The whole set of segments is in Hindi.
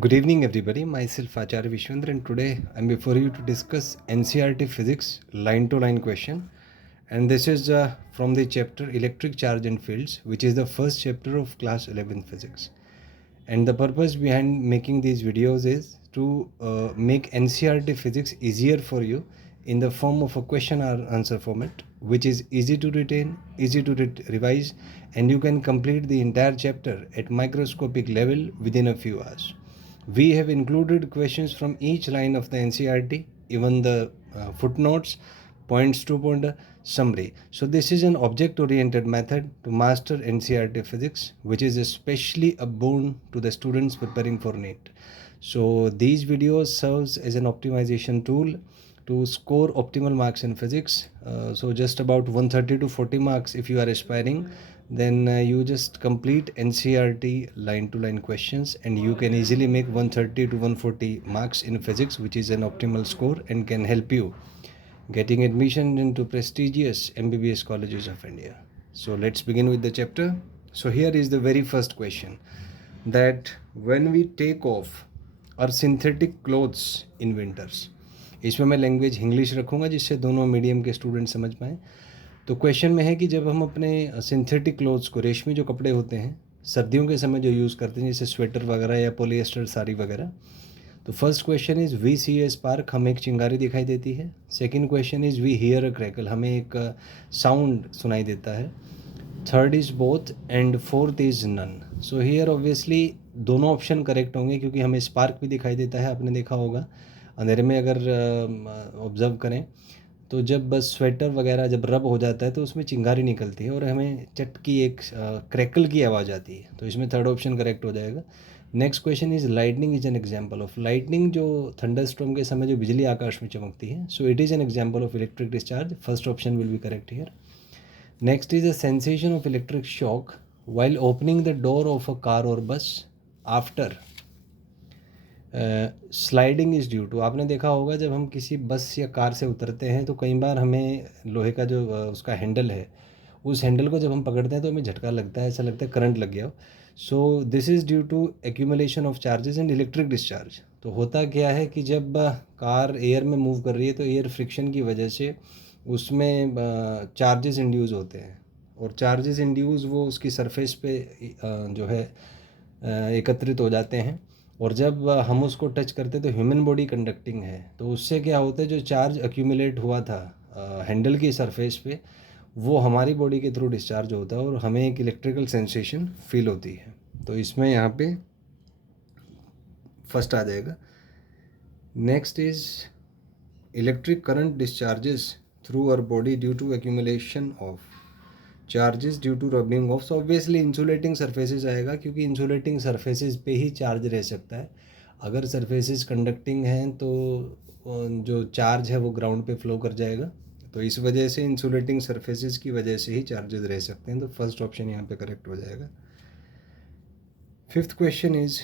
Good evening, everybody. Myself Acharya Vishwendra, and today I'm before you to discuss NCERT Physics line-to-line question. And this is from the chapter Electric Charge and Fields, which is the first chapter of class 11 physics. And the purpose behind making these videos is to make NCERT Physics easier for you in the form of a question or answer format, which is easy to retain, easy to revise, and you can complete the entire chapter at microscopic level within a few hours. We have included questions from each line of the NCERT, even the footnotes, points to point summary. So this is an object-oriented method to master NCERT physics, which is especially a boon to the students preparing for NEET. So these videos serves as an optimization tool to score optimal marks in physics. So just about 130 to 40 marks if you are aspiring, then you just complete NCERT line-to-line questions and you can easily make 130 to 140 marks in physics, which is an optimal score and can help you getting admission into prestigious MBBS colleges of India. So let's begin with the chapter. So here is the very first question, that when we take off our synthetic clothes in winters. इसमें मैं लैंग्वेज इंग्लिश रखूँगा जिससे दोनों मीडियम के स्टूडेंट समझ पाएँ. तो क्वेश्चन में है कि जब हम अपने सिंथेटिक क्लोथ्स को, रेशमी जो कपड़े होते हैं सर्दियों के समय जो यूज़ करते हैं जैसे स्वेटर वगैरह या पॉलिएस्टर साड़ी वगैरह, तो first question is we see a spark, हमें एक चिंगारी दिखाई देती है. Second question is we hear a crackle, हमें एक साउंड सुनाई देता है. Third is both and fourth is none. So here obviously दोनों ऑप्शन करेक्ट होंगे क्योंकि हमें स्पार्क भी दिखाई देता है. आपने देखा होगा अंधेरे में अगर ऑब्ज़र्व करें तो जब बस स्वेटर वगैरह जब रब हो जाता है तो उसमें चिंगारी निकलती है और हमें चट की एक क्रैकल की आवाज़ आती है. तो इसमें थर्ड ऑप्शन करेक्ट हो जाएगा. Next question is lightning is an example of, lightning जो थंडरस्टॉर्म के समय जो बिजली आकाश में चमकती है, so it is an example of electric discharge. First option will be correct here. Next is a sensation of electric shock while opening the door of a car और bus after sliding is due to. आपने देखा होगा जब हम किसी बस या कार से उतरते हैं तो कई बार हमें लोहे का जो उसका हैंडल है, उस हैंडल को जब हम पकड़ते हैं तो हमें झटका लगता है, ऐसा लगता है करंट लग गया हो. So this is due to accumulation of charges and electric discharge. तो होता क्या है कि जब कार एयर में मूव कर रही है तो एयर फ्रिक्शन की वजह से उसमें चार्जेस इंड्यूस होते हैं और चार्जेस इंड्यूस वो उसकी सरफेस पे जो है एकत्रित हो जाते हैं. और जब हम उसको टच करते तो ह्यूमन बॉडी कंडक्टिंग है, तो उससे क्या होता है जो चार्ज एक्यूमुलेट हुआ था हैंडल की सरफेस पे, वो हमारी बॉडी के थ्रू डिस्चार्ज होता है और हमें एक इलेक्ट्रिकल सेंसेशन फील होती है. तो इसमें यहाँ पे फर्स्ट आ जाएगा. Next is electric current discharges through our body due to accumulation of charges due to rubbing of. So obviously insulating surfaces आएगा क्योंकि इंसुलेटिंग सरफेसेस पे ही चार्ज रह सकता है. अगर सरफेसेस कंडक्टिंग हैं तो जो चार्ज है वो ग्राउंड पे फ्लो कर जाएगा. तो इस वजह से इंसुलेटिंग सरफेसेस की वजह से ही चार्जेस रह सकते हैं. तो फर्स्ट ऑप्शन यहाँ पे करेक्ट हो जाएगा. Fifth question is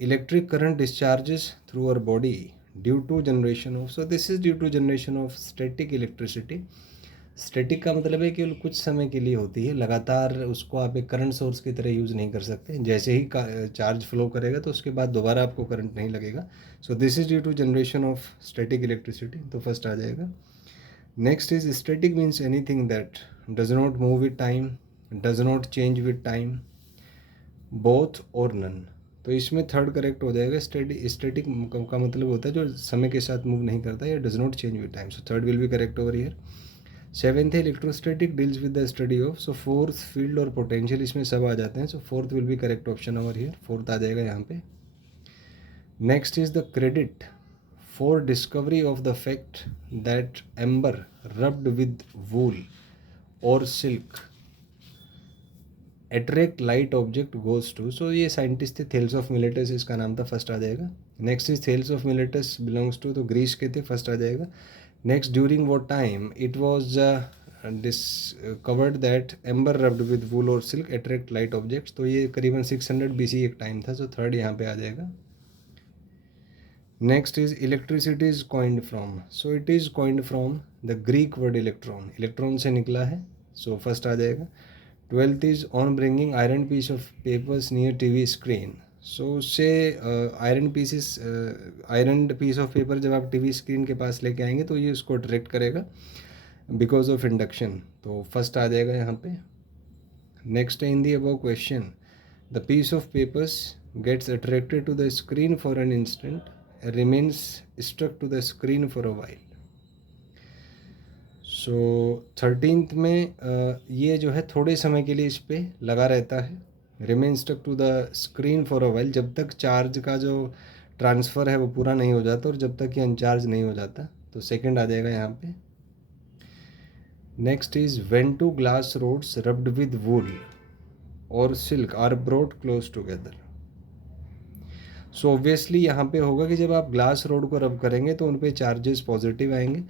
electric current discharges through our body due to generation of. So this is due to generation of static electricity. Static का मतलब है कि कुछ समय के लिए होती है, लगातार उसको आप एक करंट सोर्स की तरह यूज़ नहीं कर सकते. जैसे ही चार्ज फ्लो करेगा तो उसके बाद दोबारा आपको करंट नहीं लगेगा. So this is due to generation of static electricity. तो फर्स्ट आ जाएगा. Next is static means anything that does not move with time, does not change with time, both और नन. तो इसमें थर्ड करेक्ट हो जाएगा. स्टैटिक का मतलब होता है जो समय के साथ मूव नहीं करता या does not change with time. So third will be correct over here. Seventh है electrostatic deals with the study of. So force field और पोटेंशियल इसमें सब आ जाते हैं. So fourth will be correct option over here. Fourth आ जाएगा यहाँ पे. Next is the credit for discovery of the fact that amber rubbed with wool और silk attract light object goes to. So ये साइंटिस्ट थे, थेल्स ऑफ मिलेटस इसका नाम था. फर्स्ट आ जाएगा. Next is Thales of Miletus belongs to, तो ग्रीस के थे. फर्स्ट आ जाएगा. Next during what time it was discovered that ember rubbed with wool or silk attract light objects. तो ये करीबन 600 BC एक टाइम था. सो थर्ड यहाँ पे आ जाएगा. Next is electricity is coined from. So it is coined from the Greek word electron, electron से निकला है. सो फर्स्ट आ जाएगा. Twelfth is on bringing iron piece of papers near TV screen. So उससे आयरन पीस ऑफ पेपर जब आप टीवी स्क्रीन के पास लेके आएंगे तो ये उसको अट्रैक्ट करेगा बिकॉज ऑफ इंडक्शन। तो फर्स्ट आ जाएगा यहाँ पे। नेक्स्ट है in the above question the piece of papers gets attracted to the screen for an instant remains stuck to the screen for a while. So 13th में ये जो है थोड़े समय के लिए इस पर लगा रहता है, remain stuck to the screen for a while, जब तक चार्ज का जो ट्रांसफ़र है वो पूरा नहीं हो जाता और जब तक ये अनचार्ज नहीं हो जाता। तो सेकंड आ जाएगा यहाँ पे। Next is when two glass rods rubbed with wool और silk are brought close together. So obviously यहाँ पे होगा कि जब आप ग्लास रोड को रब करेंगे तो उन पे चार्जेस पॉजिटिव आएंगे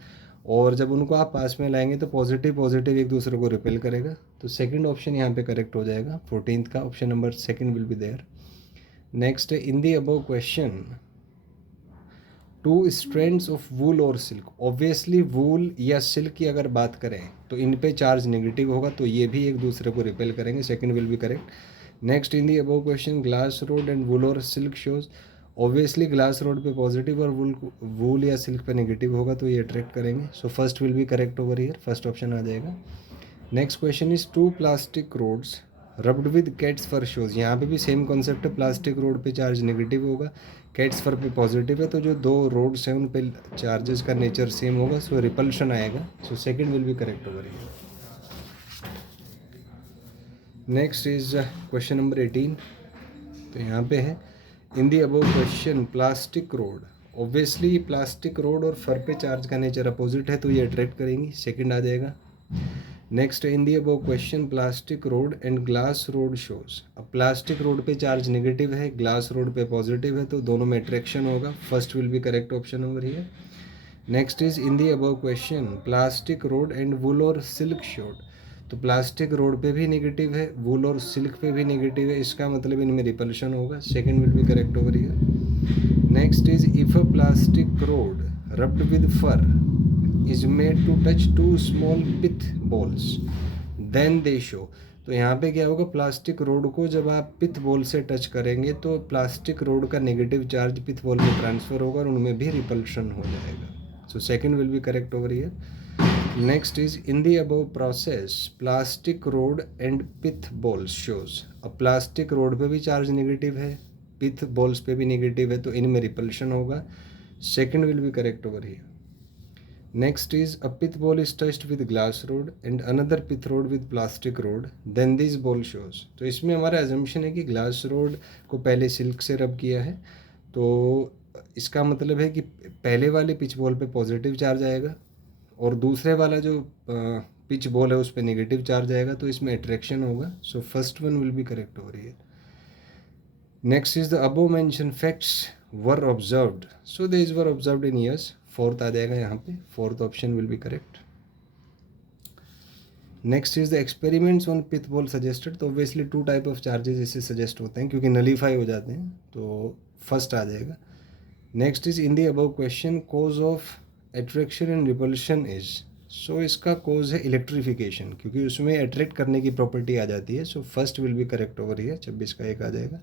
और जब उनको आप पास में लाएंगे तो पॉजिटिव पॉजिटिव एक दूसरे को रिपेल करेगा। तो सेकंड ऑप्शन यहाँ पे करेक्ट हो जाएगा, 14th का option number second will be there. Next in the above question two strands of wool और सिल्क। ऑब्वियसली वूल या सिल्क की अगर बात करें तो इन पे चार्ज नेगेटिव होगा, तो ये भी एक दूसरे को रिपेल करेंगे, second will be correct. Next in the above question glass rod and wool और silk shows. Obviously glass rod पे पॉजिटिव और वूल या सिल्क पे नेगेटिव होगा, तो ये अट्रैक्ट करेंगे। So first will be correct over here, first option आ जाएगा। Next question is two plastic rods rubbed with cats fur shows. यहाँ पे भी सेम कॉन्सेप्ट है, प्लास्टिक रोड पे चार्ज नेगेटिव होगा, कैट्स फर पे पॉजिटिव है, तो जो दो रोड्स हैं उन पे चार्जेस का नेचर सेम होगा, सो रिपल्शन आएगा। So second will be correct over here. Next is question number 18। तो यहाँ पे है in the above question plastic rod. Obviously plastic rod और फर पे चार्ज का नेचर अपोजिट है, तो ये अट्रैक्ट करेंगी, सेकंड आ जाएगा। Next in the above question plastic rod and glass rod shows. अब प्लास्टिक रोड पे चार्ज नेगेटिव है, ग्लास रोड पे पॉजिटिव है, तो दोनों में अट्रैक्शन होगा, first will be correct option over here. Next is in the above question plastic rod and wool और सिल्क शोड। तो प्लास्टिक रोड पे भी नेगेटिव है, वुल और सिल्क पे भी नेगेटिव है, इसका मतलब इनमें रिपल्शन होगा, second will be correct over here. Next is if a plastic rod rubbed with fur is made to touch two small pith balls then they show. तो यहाँ पे क्या होगा, प्लास्टिक रोड को जब आप पिथ बॉल से टच करेंगे तो प्लास्टिक रोड का नेगेटिव चार्ज पिथ बॉल में ट्रांसफ़र होगा और उनमें भी रिपल्शन हो जाएगा। So second will be correct over here. Next is in the above process plastic rod and pith balls shows. अब प्लास्टिक रोड पे भी चार्ज नेगेटिव है, पिथ बॉल्स पे भी नेगेटिव है, तो इनमें रिपल्शन होगा, second will be correct over here. Next is a pith ball is touched with glass rod and another pith rod with plastic rod, then this ball shows। तो इसमें हमारा assumption है कि ग्लास रोड को पहले सिल्क से रब किया है, तो इसका मतलब है कि पहले वाले पिच बॉल पे पॉजिटिव चार्ज आएगा और दूसरे वाला जो पिच बॉल है उस पर नेगेटिव चार्ज आएगा, तो इसमें अट्रैक्शन होगा, so first one will be correct over here. Next is the above mention facts were observed, so this were observed in years, fourth आ जाएगा यहाँ पे, fourth option will be correct. Next is the experiments on pith ball suggested. तो obviously two type of charges इससे सजेस्ट होते हैं क्योंकि नलीफाई हो जाते हैं, तो फर्स्ट आ जाएगा। Next is in the above question cause of attraction and repulsion is. So इसका कोज है इलेक्ट्रिफिकेशन, क्योंकि उसमें अट्रैक्ट करने की प्रॉपर्टी आ जाती है, so first will be correct over here, 26 का एक आ जाएगा।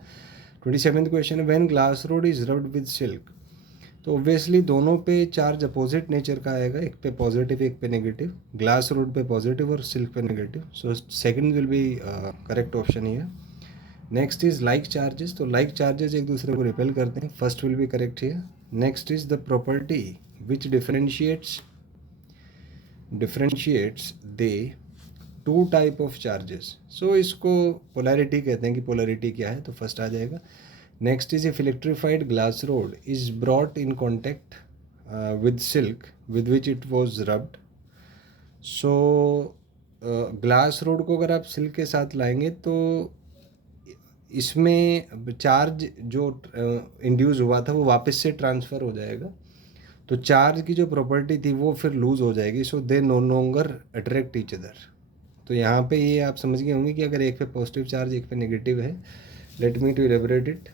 27th क्वेश्चन है when glass rod is rubbed with silk. तो ऑब्वियसली दोनों पे चार्ज अपोजिट नेचर का आएगा, एक पे पॉजिटिव एक पे नेगेटिव, ग्लास रोड पे पॉजिटिव और सिल्क पे negative, so second will be correct option here. Next is like charges. तो लाइक चार्जेस एक दूसरे को रिपेल करते हैं, first will be correct here. Next is the property which differentiates the two type of charges. So इसको पोलैरिटी कहते हैं कि पोलैरिटी क्या है, तो फर्स्ट आ जाएगा। Next is if electrified glass rod is brought in contact with silk with which it was rubbed। So glass rod को अगर आप सिल्क के साथ लाएंगे तो इसमें चार्ज जो इंड्यूस हुआ था वो वापस से ट्रांसफ़र हो जाएगा, तो चार्ज की जो प्रॉपर्टी थी वो फिर लूज़ हो जाएगी, so they no longer attract each other. तो यहाँ पे ये आप समझ गए होंगे कि अगर एक पे पॉजिटिव चार्ज एक पे नेगेटिव है। Let me to elaborate it.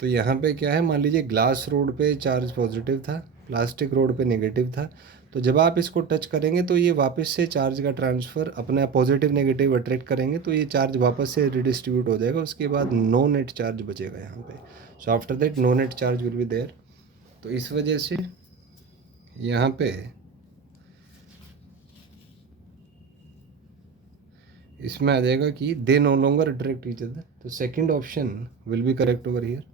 तो यहाँ पे क्या है, मान लीजिए ग्लास रोड पे चार्ज पॉजिटिव था, प्लास्टिक रोड पे नेगेटिव था, तो जब आप इसको टच करेंगे तो ये वापस से चार्ज का ट्रांसफ़र अपना पॉजिटिव नेगेटिव अट्रैक्ट करेंगे तो ये चार्ज वापस से रिडिस्ट्रीब्यूट हो जाएगा, उसके बाद नो नेट चार्ज बचेगा यहाँ पे। So after that no net charge will be there. तो इस वजह से यहाँ पे इसमें आ जाएगा कि they no longer attract each other. तो second option will be correct over here.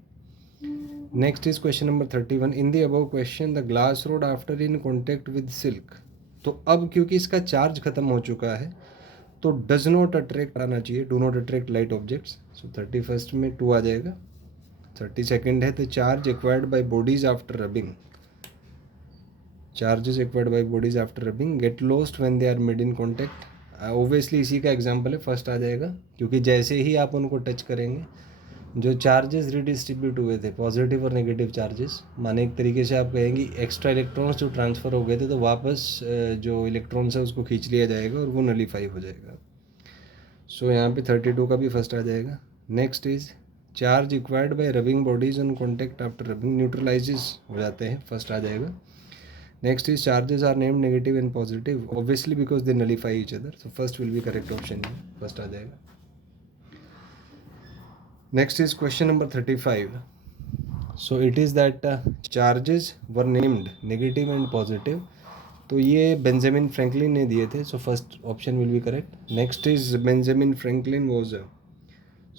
Next is question number 31। In the above question the glass rod after in contact with silk. तो अब क्योंकि इसका चार्ज खत्म हो चुका है तो डज नॉट अट्रैक्ट आना चाहिए, do not attract light objects. So 31st में 2 आ जाएगा। 32nd है the charge acquired by bodies after rubbing, charges acquired by bodies after rubbing get lost when they are made in contact. Obviously इसी का एग्जांपल है, फर्स्ट आ जाएगा क्योंकि जैसे ही आप उनको टच करेंगे जो चार्जेस रिडिस्ट्रीब्यूट हुए थे, पॉजिटिव और नेगेटिव चार्जेस, माने एक तरीके से आप कहेंगे एक्स्ट्रा इलेक्ट्रॉन्स जो ट्रांसफ़र हो गए थे तो वापस जो इलेक्ट्रॉन्स है उसको खींच लिया जाएगा और वो नलीफाई हो जाएगा। सो यहाँ पे 32 का भी फर्स्ट आ जाएगा। Next is charge acquired bye rubbing bodies on contact after rubbing neutralises हो जाते हैं, फर्स्ट आ जाएगा। Next is charges are named negative and positive obviously because they nullify each other. So first will be correct option here, first आ जाएगा। Next is question number 35. So it is that charges were named negative and positive. तो ये बेंजामिन फ्रैंकलिन ने दिए थे, so first option will be correct. Next is Benjamin Franklin was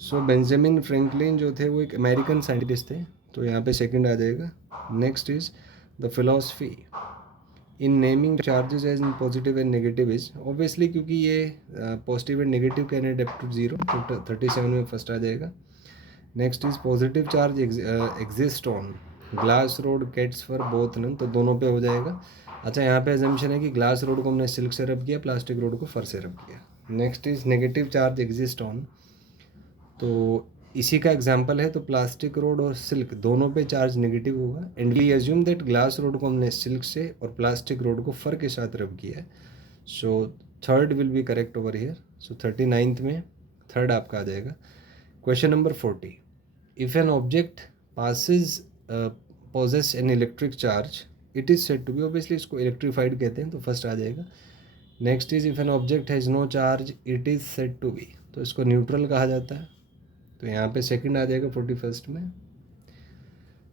so Benjamin Franklin जो थे वो एक अमेरिकन साइंटिस्ट थे, तो यहाँ पे सेकंड आ जाएगा। Next is the philosophy in naming charges as in positive and negative is obviously क्योंकि ये positive and negative can add up to 0, तो 37 में फर्स्ट आ जाएगा। Next is positive charge exist on glass rod cats for both none, तो दोनों पे हो जाएगा। अच्छा, यहाँ पे एजम्पशन है कि ग्लास रोड को हमने सिल्क से रब किया, प्लास्टिक रोड को फर से रब किया। Next is negative charge exist on, तो इसी का एग्जाम्पल है, तो प्लास्टिक रोड और सिल्क दोनों पे चार्ज नेगेटिव होगा। And we assume that glass rod को हमने सिल्क से और प्लास्टिक रोड को फर के साथ रब किया है। So third will be correct over here. So 39th में थर्ड आपका आ जाएगा। Question number 40। If an object passes possesses an electric charge it is said to be, obviously इसको इलेक्ट्रीफाइड कहते हैं, तो फर्स्ट आ जाएगा। Next is if an object has no charge it is said to be, तो इसको न्यूट्रल कहा जाता है, तो यहाँ पे सेकंड आ जाएगा 41st में।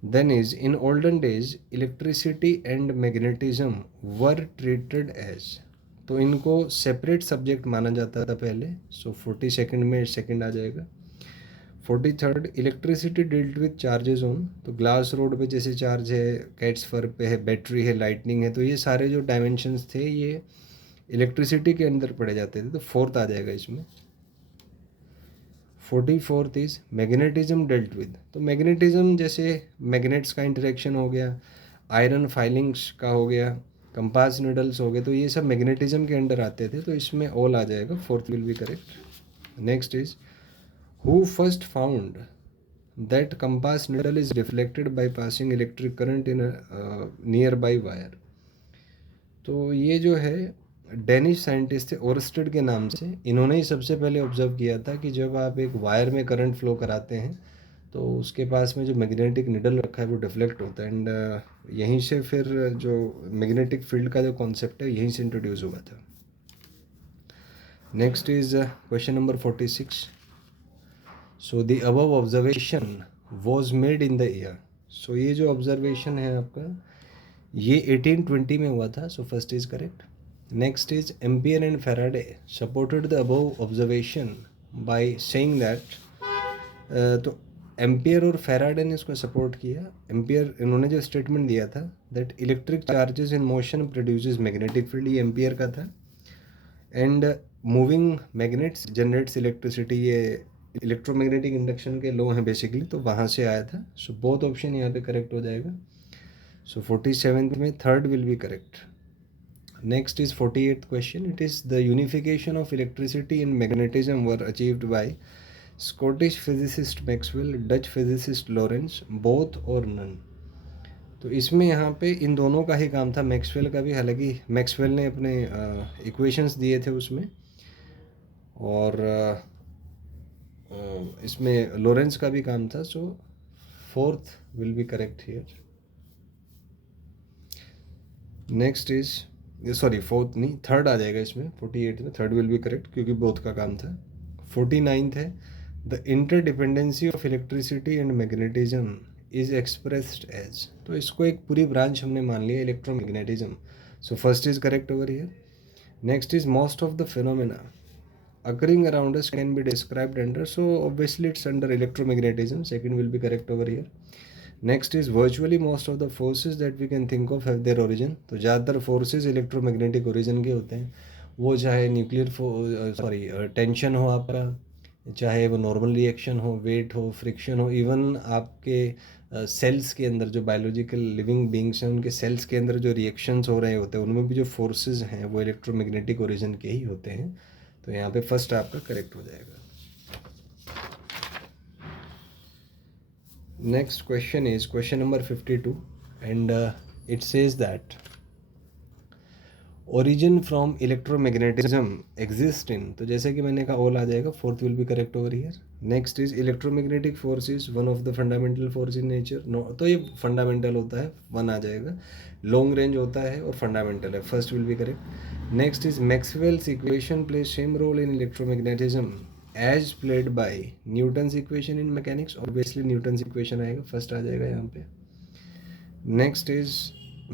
Then is in olden days electricity and magnetism were treated as, तो इनको सेपरेट सब्जेक्ट माना जाता था पहले, सो 42nd में सेकंड आ जाएगा। 43rd electricity dealt with charges on, तो ग्लास रोड पे जैसे चार्ज है, कैट्स फर पे है, बैटरी है, लाइटनिंग है, तो ये सारे जो डायमेंशंस थे ये इलेक्ट्रिसिटी के अंदर पड़े जाते थे, तो फोर्थ आ जाएगा इसमें। 44th is magnetism dealt with, तो मैग्नेटिज्म जैसे मैग्नेट्स का इंटरेक्शन हो गया, आयरन फाइलिंग्स का हो गया, कंपास निडल्स हो गए, तो ये सब मैग्नेटिज्म के अंडर आते थे, तो इसमें ऑल आ जाएगा, fourth will be correct. Next is who first found that compass needle is reflected by passing electric current in near by wire, तो ये जो है डेनिश साइंटिस्ट थे ओरस्टेड के नाम से, इन्होंने ही सबसे पहले ऑब्जर्व किया था कि जब आप एक वायर में करंट फ्लो कराते हैं तो उसके पास में जो मैग्नेटिक निडल रखा है वो डिफ्लेक्ट होता है, एंड यहीं से फिर जो मैग्नेटिक फील्ड का जो कॉन्सेप्ट है यहीं से इंट्रोड्यूस हुआ था। Next is question number 46। So the above observation was made in the year, so ये जो ऑब्जर्वेशन है आपका ये 1820 में हुआ था, सो first is correct. Next is Ampere and Faraday supported the above observation by saying that तो एम्पियर और फेराडे ने इसको सपोर्ट किया। एम्पियर इन्होंने जो स्टेटमेंट दिया था that electric charges in motion produces magnetic field, ये एम्पियर का था, and moving magnets generates electricity, ये इलेक्ट्रोमैग्नेटिक इंडक्शन के लॉ हैं बेसिकली, तो वहाँ से आया था। सो बोथ ऑप्शन यहाँ पे करेक्ट हो जाएगा। सो 47th में third will be correct. Next is 48th question. It is the unification of electricity and magnetism were achieved by Scottish physicist Maxwell, Dutch physicist Lorentz, both or none. तो इसमें यहाँ पे इन दोनों का ही काम था, मैक्सवेल का भी, हालांकि मैक्सवेल ने अपने इक्वेशंस दिए थे उसमें, और इसमें लॉरेंस का भी काम था। So fourth will be correct here. Next is sorry fourth नहीं, थर्ड आ जाएगा इसमें, 48 में थर्ड विल बी करेक्ट क्योंकि बोथ का काम था। 49th है the interdependency of electricity and magnetism is expressed as. तो इसको एक पूरी ब्रांच हमने मान लिया electromagnetism. So first is correct over here. Next is most of the phenomena occurring around us can be described under, so obviously it's under electromagnetism, second will be correct over here. Next is virtually most of the forces that we can think of have their origin, तो ज़्यादातर forces electromagnetic origin के होते हैं, वो चाहे न्यूक्लियर टेंशन हो आपका, चाहे वो नॉर्मल रिएक्शन हो, वेट हो, फ्रिक्शन हो, इवन आपके सेल्स के अंदर जो बायोलॉजिकल लिविंग बींग्स हैं उनके सेल्स के अंदर जो रिएक्शंस हो रहे होते हैं उनमें भी जो फोर्सेस हैं वो इलेक्ट्रोमैग्नेटिक ओरिजिन के ही होते हैं। तो यहाँ पे फर्स्ट आपका करेक्ट हो जाएगा। Next question is question number 52 and it says that origin from electromagnetism exist in, तो जैसे कि मैंने कहा ऑल आ जाएगा, fourth will be correct over here. Next is electromagnetic force is one of the fundamental force in nature, no तो ये फंडामेंटल होता है, वन आ जाएगा। लॉन्ग रेंज होता है और फंडामेंटल है, first will be correct. Next is Maxwell's equation play same role in electromagnetism as played by Newton's equation in mechanics, obviously Newton's equation आएगा, फर्स्ट आ जाएगा यहाँ पे। Next is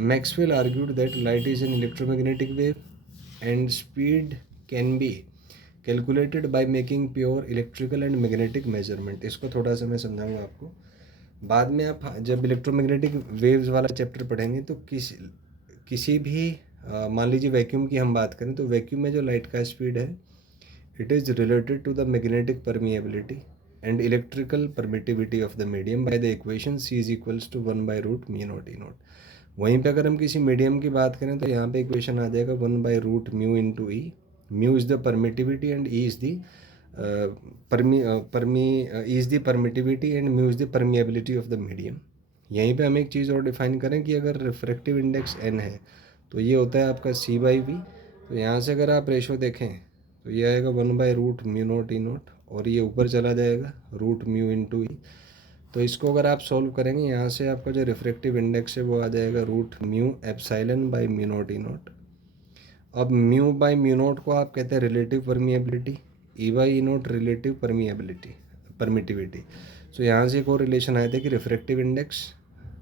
Maxwell argued that light is an electromagnetic wave and speed can be calculated by making pure electrical and magnetic measurement। इसको थोड़ा सा मैं समझाऊंगा आपको बाद में। आप जब इलेक्ट्रोमैग्नेटिक वेव्स वाला चैप्टर पढ़ेंगे तो किसी भी मान लीजिए वैक्यूम की हम बात करें तो वैक्यूम में जो लाइट का स्पीड है it is related to the magnetic permeability and electrical permittivity of the medium by the equation C is equals to one by root mu naught E naught. वहीं पे अगर हम किसी मीडियम की बात करें तो यहाँ पे इक्वेशन आ जाएगा one by root mu into E. Mu is the permittivity and E is the is the permittivity and mu is the permeability of the medium. यहीं पे हम एक चीज़ और डिफाइन करें कि अगर रिफ्रैक्टिव इंडेक्स n है तो ये होता है आपका C/V। तो यहाँ से अगर आप रेशो देखें तो ये आएगा 1/रूट म्यू नॉट ई नॉट और ये ऊपर चला जाएगा रूट म्यू इंटू ई। तो इसको अगर आप सॉल्व करेंगे यहाँ से आपका जो रिफ्रैक्टिव इंडेक्स है वो आ जाएगा root mu epsilon by mu naught E naught. अब म्यू बाई म्यू नॉट को आप कहते हैं relative permeability, E by E naught relative permittivity. So यहाँ से एक और रिलेशन आया था कि रिफ्रैक्टिव इंडेक्स,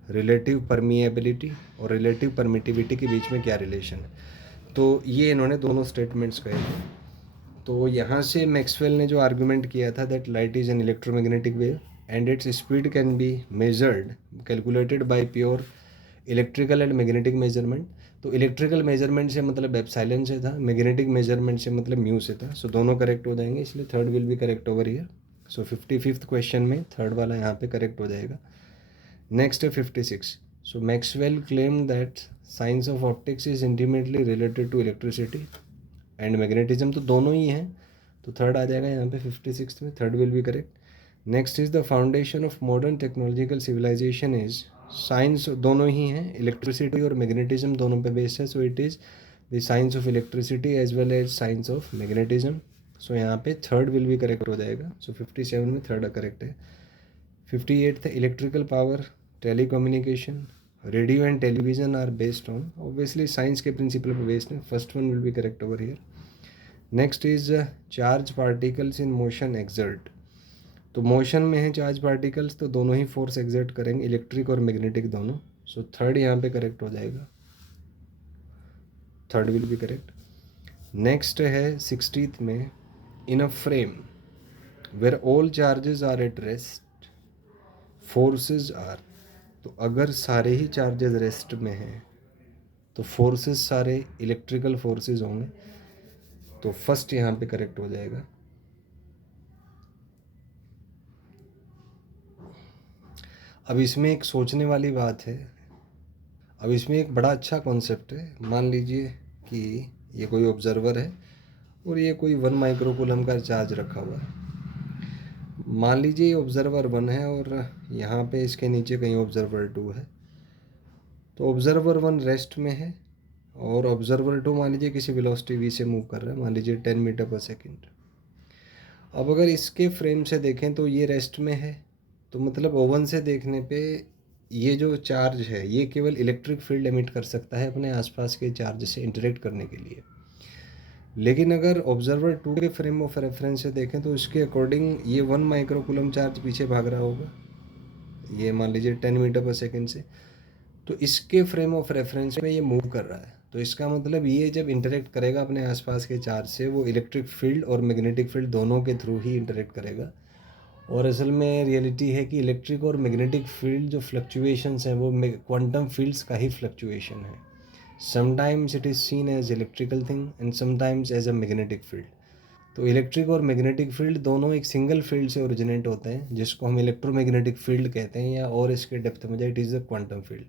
रिलेटिव परमिएबिलिटी और रिलेटिव परमिटिविटी के बीच में क्या रिलेशन है, तो ये इन्होंने दोनों स्टेटमेंट्स कहे थे। तो यहाँ से मैक्सवेल ने जो आर्गूमेंट किया था that light is an electromagnetic wave and its speed can be measured calculated by pure electrical and magnetic measurement। तो इलेक्ट्रिकल मेजरमेंट से मतलब एप्सिलॉन से था, मैग्नेटिक मेजरमेंट से मतलब म्यू से था। सो दोनों करेक्ट हो जाएंगे, इसलिए third will be correct over here. So 55th question में थर्ड वाला यहाँ पे करेक्ट हो जाएगा। नेक्स्ट है 56। So Maxwell claim that science of optics is intimately related to electricity and magnetism, तो दोनों ही हैं, तो थर्ड आ जाएगा यहाँ पे 56 में, third will be correct. Next is the foundation of modern technological civilisation is science, दोनों ही हैं, इलेक्ट्रिसिटी और मैग्नेटिज्म दोनों पे बेस्ड है। So it is the science of electricity as well as science of magnetism. So यहाँ पे थर्ड विल भी करेक्ट हो जाएगा। सो 57 में थर्ड करेक्ट है। 58 है electrical power, telecommunication, radio and television are based on, obviously science के प्रिंसिपल पे बेस्ड है, first one will be correct over here. Next is charge particles in motion exert, तो मोशन में है चार्ज पार्टिकल्स तो दोनों ही फोर्स एग्जर्ट करेंगे, इलेक्ट्रिक और मैग्नेटिक दोनों। सो थर्ड यहाँ पे करेक्ट हो जाएगा, third will be correct. Next है 60th में in a frame where all charges are at rest forces are, तो अगर सारे ही चार्जेस रेस्ट में हैं तो फोर्सेस सारे इलेक्ट्रिकल फोर्सेस होंगे, तो फर्स्ट यहाँ पे करेक्ट हो जाएगा। अब इसमें एक सोचने वाली बात है, अब इसमें एक बड़ा अच्छा कॉन्सेप्ट है। मान लीजिए कि ये कोई ऑब्जर्वर है और ये कोई 1 माइक्रोकूलम का चार्ज रखा हुआ है। मान लीजिए ये ऑब्जर्वर 1 है और यहाँ पे इसके नीचे कहीं ऑब्जर्वर 2 है, तो ऑब्जर्वर 1 रेस्ट में है और ऑब्जर्वर 2 मान लीजिए किसी वेलोसिटी v से मूव कर रहा है, मान लीजिए 10 मीटर पर सेकेंड। अब अगर इसके फ्रेम से देखें तो ये रेस्ट में है, तो मतलब ओवन से देखने पे ये जो चार्ज है ये केवल इलेक्ट्रिक फील्ड एमिट कर सकता है अपने आसपास के चार्ज से इंटरेक्ट करने के लिए। लेकिन अगर ऑब्जर्वर 2 के फ्रेम ऑफ रेफरेंस से देखें तो इसके अकॉर्डिंग ये 1 माइक्रोकूलम चार्ज पीछे भाग रहा होगा, ये मान लीजिए 10 मीटर पर सेकेंड से, तो इसके फ्रेम ऑफ रेफरेंस में ये मूव कर रहा है। तो इसका मतलब ये जब इंटरेक्ट करेगा अपने आसपास के चार्ज से, वो इलेक्ट्रिक फील्ड और मैग्नेटिक फील्ड दोनों के थ्रू ही इंटरेक्ट करेगा। और असल में रियलिटी है कि इलेक्ट्रिक और मैग्नेटिक फील्ड जो फ्लक्चुएशंस हैं वो क्वांटम फील्ड्स का ही फ्लक्चुएशन है। Sometimes it is seen as electrical thing and sometimes as a magnetic field. तो इलेक्ट्रिक और मैग्नेटिक फील्ड दोनों एक सिंगल फील्ड से ओरिजिनेट होते हैं जिसको हम इलेक्ट्रोमैग्नेटिक फील्ड कहते हैं, या और इसके डेप्थ में जाए it is a quantum field.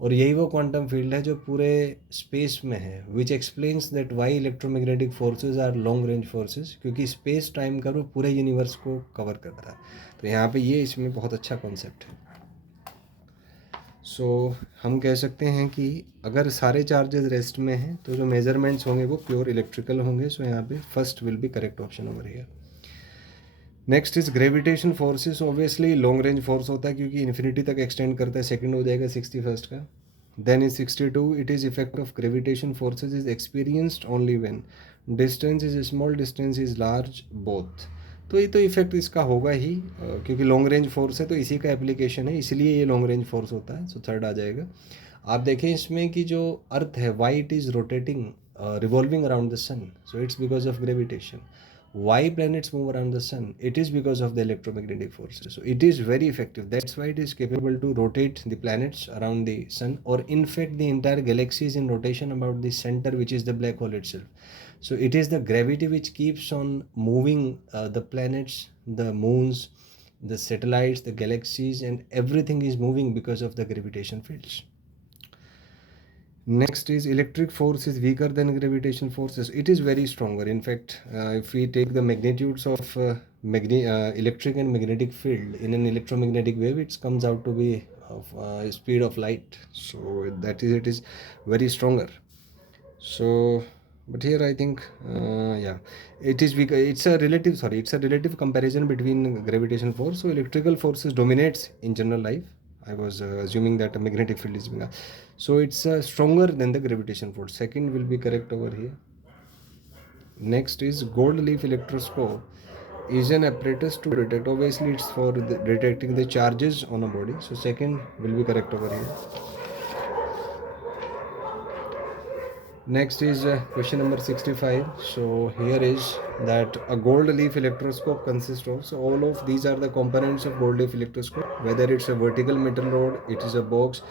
और यही वो क्वांटम फील्ड है जो पूरे स्पेस में है, which explains that why electromagnetic forces are long range forces, क्योंकि स्पेस टाइम का वो पूरे यूनिवर्स को कवर करता है। तो यहाँ पे ये इसमें बहुत अच्छा कॉन्सेप्ट है। सो हम कह सकते हैं कि अगर सारे चार्जेस रेस्ट में हैं तो जो मेजरमेंट्स होंगे वो प्योर इलेक्ट्रिकल होंगे। सो यहाँ पे first will be correct option over here. Next is gravitation forces. Obviously long range force होता है क्योंकि इन्फिनिटी तक एक्सटेंड करता है। सेकंड हो जाएगा 61st का। Then is 62, it is effect of gravitation forces is experienced only when distance is small, distance is large, both. तो ये तो इफेक्ट इसका होगा ही क्योंकि लॉन्ग रेंज फोर्स है तो इसी का एप्लीकेशन है, इसलिए ये लॉन्ग रेंज फोर्स होता है। सो थर्ड आ जाएगा। आप देखें इसमें कि जो अर्थ है why it is rotating revolving around the sun, so it's because of gravitation. Why planets move around the sun? It is because of the electromagnetic forces. So it is very effective. That's why it is capable to rotate the planets around the sun, or in fact the entire galaxy is in rotation about the center, which is the black hole itself. So it is the gravity which keeps on moving the planets, the moons, the satellites, the galaxies, and everything is moving because of the gravitation fields. Next is electric force is weaker than gravitation forces. It is very stronger. In fact, if we take the magnitudes of electric and magnetic field in an electromagnetic wave, it comes out to be of speed of light. So that is, it is very stronger. So, but here I think, yeah, it is weaker. It's a relative. Sorry, it's a relative comparison between gravitation force. So electrical forces dominates in general life. I was assuming that a magnetic field is bigger. So it's stronger than the gravitation force. Second will be correct over here. Next is gold leaf electroscope is an apparatus to detect. Obviously, it's for detecting the charges on a body. So second will be correct over here. Next is question number 65. So here is that a gold leaf electroscope consists of, so all of these are the components of gold leaf electroscope, whether it's a vertical metal rod, it is a box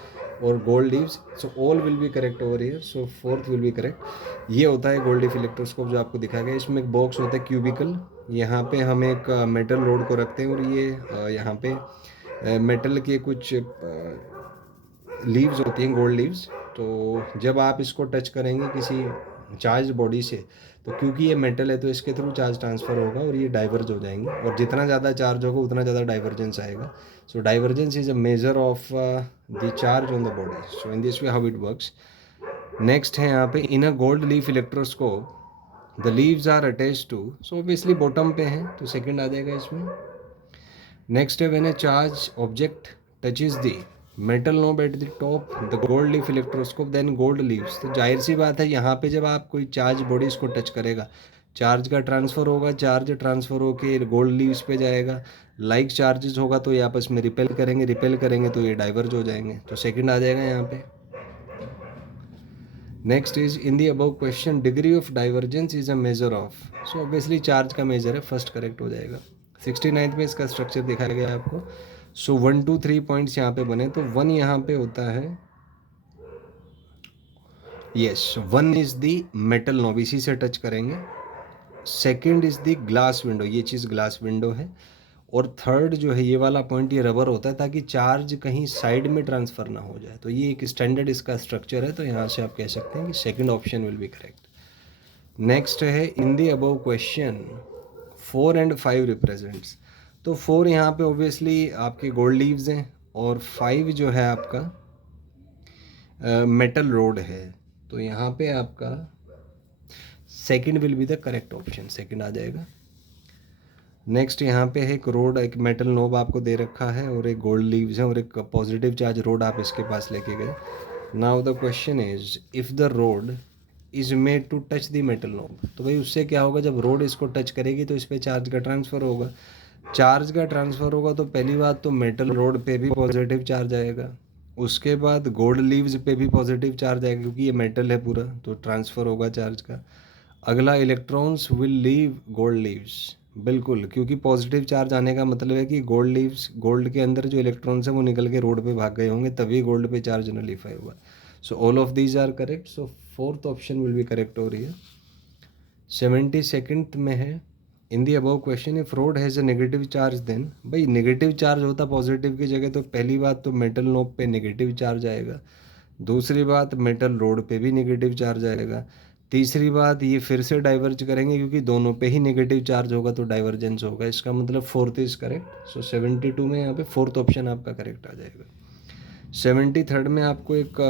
or gold leaves. So all will be correct over here. So fourth will be correct. ये होता है गोल्ड लीफ इलेक्ट्रोस्कोप जो आपको दिखा गया। इसमें एक बॉक्स होता है क्यूबिकल, यहाँ पे हम एक मेटल रोड को रखते हैं और ये यहाँ पे मेटल के कुछ लीव्स होती हैं, गोल्ड लीव्स। तो जब आप इसको टच करेंगे किसी चार्ज बॉडी से, तो क्योंकि ये मेटल है तो इसके थ्रू चार्ज ट्रांसफ़र होगा और ये डाइवर्ज हो जाएंगे, और जितना ज़्यादा चार्ज होगा उतना ज़्यादा डाइवर्जेंस आएगा। So divergence is a measure of the charge on the body. So in this way how it works. Next है यहाँ पे in a gold leaf electroscope the leaves are attach to, so obviously bottom पे है तो सेकंड आ जाएगा इसमें। नेक्स्ट है when a charge object touches the metal knob at the top the gold leaf electroscope then gold leaves. तो जाहिर सी बात है यहाँ पे जब आप कोई चार्ज बॉडी इसको टच करेगा, चार्ज का ट्रांसफ़र होगा, चार्ज ट्रांसफ़र होके गोल्ड लीव्स पे जाएगा। लाइक चार्जेस होगा तो ये आपस में रिपेल करेंगे, रिपेल करेंगे तो ये डाइवर्ज हो जाएंगे। तो सेकंड आ जाएगा यहाँ पे। Next is in the above question degree of divergence is a measure of, so obviously charge का मेजर है, फर्स्ट करेक्ट हो जाएगा। 69th में इसका स्ट्रक्चर दिखाया गया है आपको। सो 1 2 3 पॉइंट्स यहाँ पे बने, तो 1 यहाँ पे होता है, yes 1 is the metal knob, इसी से टच करेंगे। Second is the glass window, ये चीज़ ग्लास विंडो है। और थर्ड जो है ये वाला पॉइंट, ये रबर होता है ताकि चार्ज कहीं साइड में ट्रांसफ़र ना हो जाए। तो ये एक स्टैंडर्ड इसका स्ट्रक्चर है, तो यहाँ से आप कह सकते हैं कि second option will be correct. Next है in the above question 4 and 5 represents. तो 4 यहाँ पे ऑब्वियसली आपके गोल्ड लीव्स हैं और 5 जो है आपका मेटल रोड है। तो यहाँ पे आपका second will be the correct option, second आ जाएगा। नेक्स्ट यहाँ पे है एक रोड, एक मेटल नोब आपको दे रखा है और एक गोल्ड लीव्स है और एक पॉजिटिव चार्ज रोड आप इसके पास लेके गए. Now the question is if the rod is made to touch the metal knob, तो भाई उससे क्या होगा, जब रोड इसको टच करेगी तो इस पर चार्ज का ट्रांसफ़र होगा. चार्ज का ट्रांसफ़र होगा तो पहली बात तो मेटल रोड पे भी पॉजिटिव चार्ज आएगा, उसके बाद गोल्ड लीव्स पे भी पॉजिटिव चार्ज आएगा क्योंकि ये मेटल है पूरा, तो ट्रांसफ़र होगा चार्ज का. अगला, electrons will leave gold leaves, बिल्कुल, क्योंकि पॉजिटिव चार्ज आने का मतलब है कि गोल्ड लीव्स, गोल्ड के अंदर जो इलेक्ट्रॉन्स हैं वो निकल के रोड पे भाग गए होंगे, तभी गोल्ड पे चार्ज नलीफाई हुआ. So all of these are correct. So fourth option will be correct हो रही है. 72nd में है, in the above question if rod has a negative charge then, भाई नेगेटिव चार्ज होता पॉजिटिव की जगह तो पहली बात तो मेटल नोब पे नेगेटिव चार्ज आएगा, दूसरी बात मेटल रोड पे भी नेगेटिव चार्ज आएगा, तीसरी बात ये फिर से डाइवर्ज करेंगे क्योंकि दोनों पे ही नेगेटिव चार्ज होगा तो डाइवर्जेंस होगा, इसका मतलब फोर्थ इज करेक्ट. सो 72 में यहाँ पे फोर्थ ऑप्शन आपका करेक्ट आ जाएगा. 73rd में आपको एक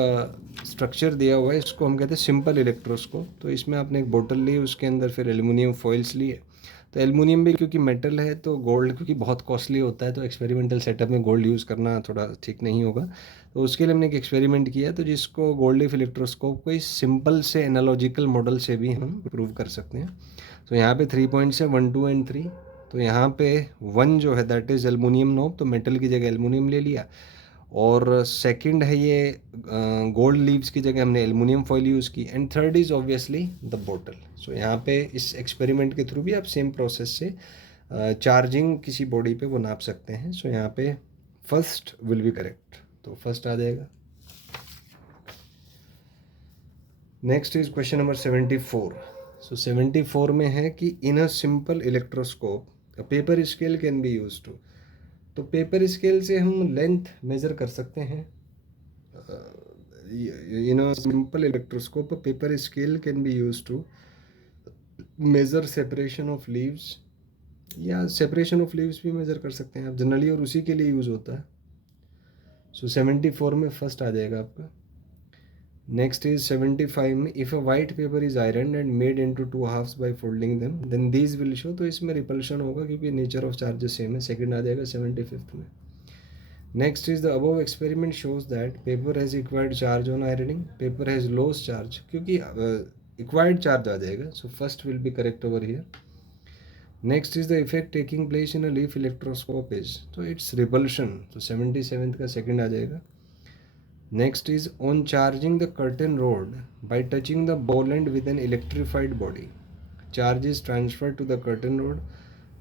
स्ट्रक्चर दिया हुआ है, इसको हम कहते हैं सिंपल इलेक्ट्रोस्कोप. तो इसमें आपने एक बोतल ली, उसके अंदर फिर एल्युमिनियम फॉइल्स लिए. तो एल्युमिनियम भी क्योंकि मेटल है तो गोल्ड क्योंकि बहुत कॉस्टली होता है तो एक्सपेरिमेंटल सेटअप में गोल्ड यूज़ करना थोड़ा ठीक नहीं होगा, तो उसके लिए हमने एक एक्सपेरिमेंट किया तो जिसको गोल्ड लीफ इलेक्ट्रोस्कोप को इस सिंपल से एनालॉजिकल मॉडल से भी हम प्रूव कर सकते हैं. तो यहाँ पे 3 पॉइंट्स है 1 2 एंड 3. तो यहाँ पे 1 जो है दैट इज़ एल्युमिनियम नोब, तो मेटल की जगह एल्युमिनियम ले लिया. और सेकंड है ये गोल्ड लीव्स की जगह हमने एल्युमिनियम फॉइल यूज़ की. And third is obviously the बोतल. सो यहाँ पे इस एक्सपेरिमेंट के थ्रू भी आप सेम प्रोसेस से चार्जिंग किसी बॉडी पे वो नाप सकते हैं. सो यहाँ पे फर्स्ट विल बी करेक्ट, तो फर्स्ट आ जाएगा. Next is question number 74. So 74 में है कि in a simple electroscope a paper scale can be use to. तो पेपर स्केल से हम लेंथ मेज़र कर सकते हैं. In a simple electroscope paper scale can be use to measure separation of leaves, या सेपरेशन ऑफ लीव्स भी मेज़र कर सकते हैं आप जनरली, और उसी के लिए यूज़ होता है. सो 74 में फर्स्ट आ जाएगा आपका. नेक्स्ट इज 75 में if a white paper is iron and made into two halves by folding them then these will show. तो इसमें रिपल्शन होगा क्योंकि नेचर ऑफ चार्जेस सेम है. सेकंड आ जाएगा 75th में. Next is the above experiment shows that paper has acquired charge on ironing, paper has loss charge, क्योंकि इक्वायर्ड चार्ज आ जाएगा. So first will be correct over here. Next is the effect taking place in a leaf electroscope is, तो इट्स रिपल्शन, तो 77th का सेकंड आ जाएगा. Next is on charging the curtain rod by touching the ball and with an electrified body, charge is transfer to the curtain rod,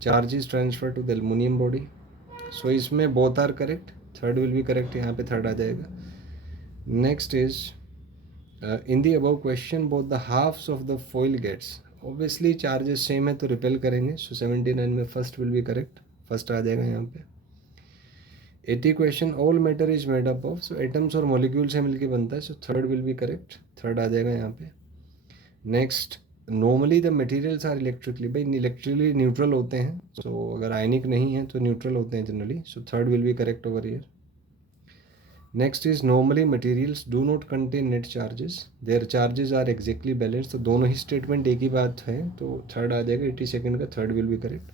charge is transfer to the aluminium body. So इसमें both are correct, third will be correct, यहाँ पे थर्ड आ जाएगा. Next is in the above question both the halves of the foil gets, obviously charges same है तो रिपेल करेंगे. सो 79 में first will be correct, first आ जाएगा यहाँ पे. 80 question all matter is made up of, so atoms और मॉलिक्यूल से मिलके बनता है. So third will be correct, third आ जाएगा यहाँ पे. Next, normally the materials are electrically, भाई इलेक्ट्रिकली न्यूट्रल होते हैं, सो अगर आयनिक नहीं है तो न्यूट्रल होते हैं generally. So third will be correct over here. Next is normally materials do not contain net charges, their charges are exactly balance. तो दोनों ही स्टेटमेंट एक ही बात है, तो थर्ड आ जाएगा 82nd का, third will be correct.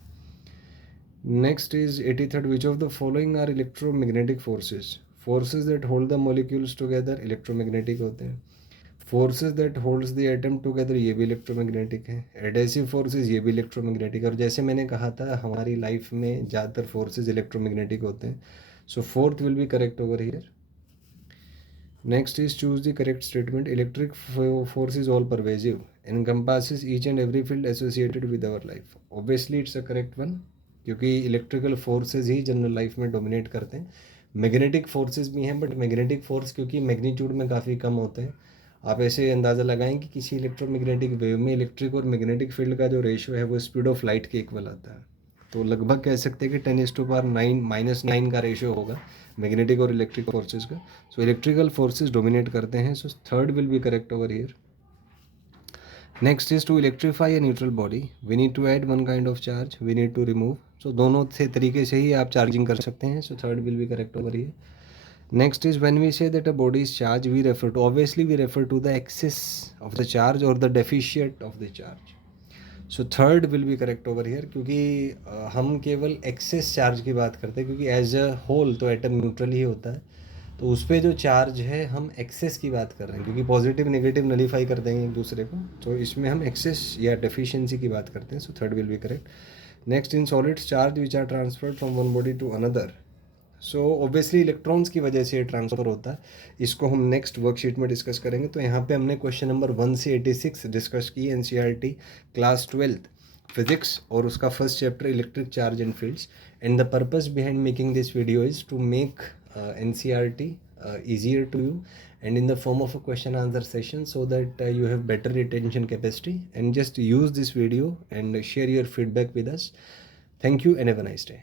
Next is 83rd, which of the following are electromagnetic forces, forces that hold the molecules together electromagnetic होते हैं, forces that holds the atom together ये भी इलेक्ट्रोमैग्नेटिक है, एडेसिव फोर्सेज ये भी इलेक्ट्रोमैग्नेटिक है. और जैसे मैंने कहा था हमारी लाइफ में ज़्यादातर फोर्सेज इलेक्ट्रोमैग्नेटिक होते हैं. So fourth will be correct over here. Next is choose the correct statement. Electric force is all pervasive, encompasses each and every field associated with our life. Obviously it's a correct one, क्योंकि इलेक्ट्रिकल फोर्सेज ही जनरल लाइफ में डोमिनेट करते हैं. मैग्नेटिक फोर्सेज भी हैं बट मैग्नेटिक फोर्स क्योंकि मैग्नीट्यूड में काफ़ी कम होते हैं. आप ऐसे अंदाज़ा लगाएं कि किसी इलेक्ट्रोमैग्नेटिक वेव में इलेक्ट्रिक और मैग्नेटिक फील्ड का जो रेशियो है वो स्पीड ऑफ लाइट के इक्वल आता है. तो लगभग कह सकते हैं कि 10⁻9 -9 का रेशियो होगा मैग्नेटिक और इलेक्ट्रिक फोर्सेज का. सो इलेक्ट्रिकल फोर्सेज डोमिनेट करते हैं. So third will be correct over here. Next is to electrify a neutral body we need to add one kind of charge we need to remove. So दोनों से तरीके से ही आप चार्जिंग कर सकते हैं. So third will be correct over here. Next is when we say that a body is charge we refer to, obviously we refer to the excess of the charge और the deficient of the charge. So third will be correct over here, क्योंकि हम केवल एक्सेस चार्ज की बात करते हैं, क्योंकि एज अ होल तो एटम न्यूट्रल ही होता है, तो उस पर जो चार्ज है हम एक्सेस की बात कर रहे हैं, क्योंकि पॉजिटिव नेगेटिव नलीफाई कर देंगे एक दूसरे को, तो इसमें हम एक्सेस या डेफिशिएंसी की बात करते हैं. So third will be correct. Next, in solids charge which are transferred from one body to another. So obviously electrons की वजह से ये ट्रांसफ़र होता है. इसको हम नेक्स्ट वर्कशीट में डिस्कस करेंगे. तो यहाँ पे हमने क्वेश्चन नंबर 1 से 86 डिस्कस की, एनसीईआरटी क्लास 12th फिजिक्स, और उसका first chapter electric charge and fields. And the purpose behind making this video is to make NCERT easier to you and in the form of a question answer session, so that you have better retention capacity. And just use this video and share your feedback with us. Thank you and have a nice day.